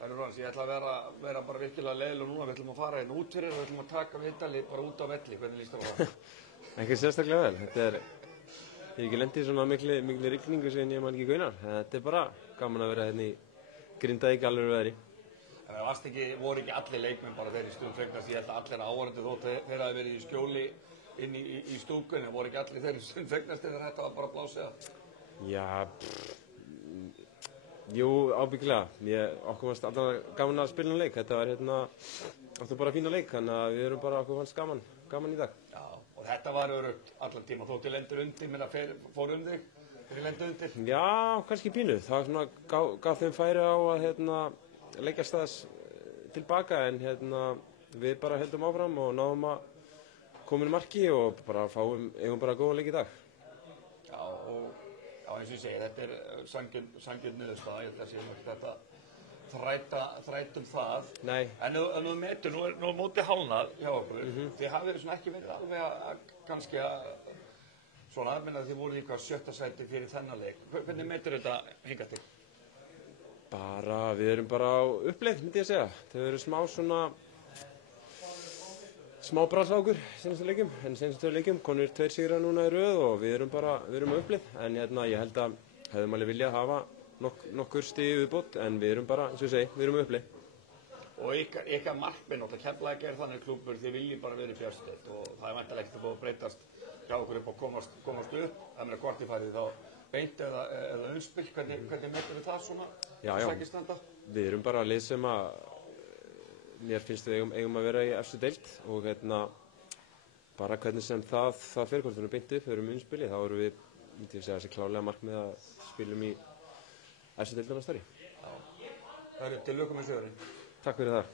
Verður Hans, ég ætla að vera bara virkilega leiðileg núna, við ætlum að fara hérna út fyrir og við ætlum að taka viðtalið bara út á velli, hvernig líst það á það? Ekki sérstaklega vel, ég hef ekki lendið í svona mikli rigningu sem ég man ekki gaunar, þetta bara gaman að vera hérna í Grindavík alveg veðri. En það voru ekki allir leikmenn bara þeir í stund fregnast, ég held að allir áhorfendur þótt þeir hafi verið í skjóli inn í stúkunni, voru ekki allir þeir í stund fregnast þegar þetta var bara blásið? Já, jú, ábyggilega. Okkur fannst alltaf gaman að spila leik. Þetta var alltaf bara fína leik, þannig að við erum bara okkur fannst gaman í dag. Já, og þetta var örugt allan tíma, þótt þið lendur undir, menn að fór þig, þið lendur undir? Já, kannski pínu. Það var svona, gaf þeim færi á að leikjast þess tilbaka, en við bara heldum áfram og náðum að koma inn marki og bara eigum bara góða leik í dag. Já, eins og ég segi, þetta er sanngjörn niðurstaða, ég ætla að segja þetta þrætum það. Nei. En þú metur, nú er mótið hálnað hjá okkur, þið hafið svona ekki verið alveg kannski svona, þið voruð í hvað 7. sæti fyrir þennan leik. Hvernig metur þetta hingað til? Við erum bara á uppleið, myndi ég segja. Þau eru smá brás á okkur senstu leikjum, en senstu 2 leikjum konur 2 sigrar núna í röð og við erum á uppleið, en ég held að hefðum alveg viljað hafa nokkur stig viðbót, en við erum bara, eins og ég segi, við erum á uppleið. Og ykkar markmið náttúrulega, Keflavík er þannig klúbbur, þið viljið bara vera í fjárstelt og það er væntanlega ekkert að búið að breytast hjá okkur upp og komast upp, það meina hvort þið farið þá beint eða umspill, hvernig metur við það svona? Já, við erum bara lið sem að mér finnst við eigum að vera í efstu deild og bara hvernig sem það fer, hvort við erum beint upp, við erum í umspili, þá erum við, myndi ég segja, þessi klárlega markmið að spilum í efstu deildina stærri. Já, það eru til lukku með sigurinn. Takk fyrir það.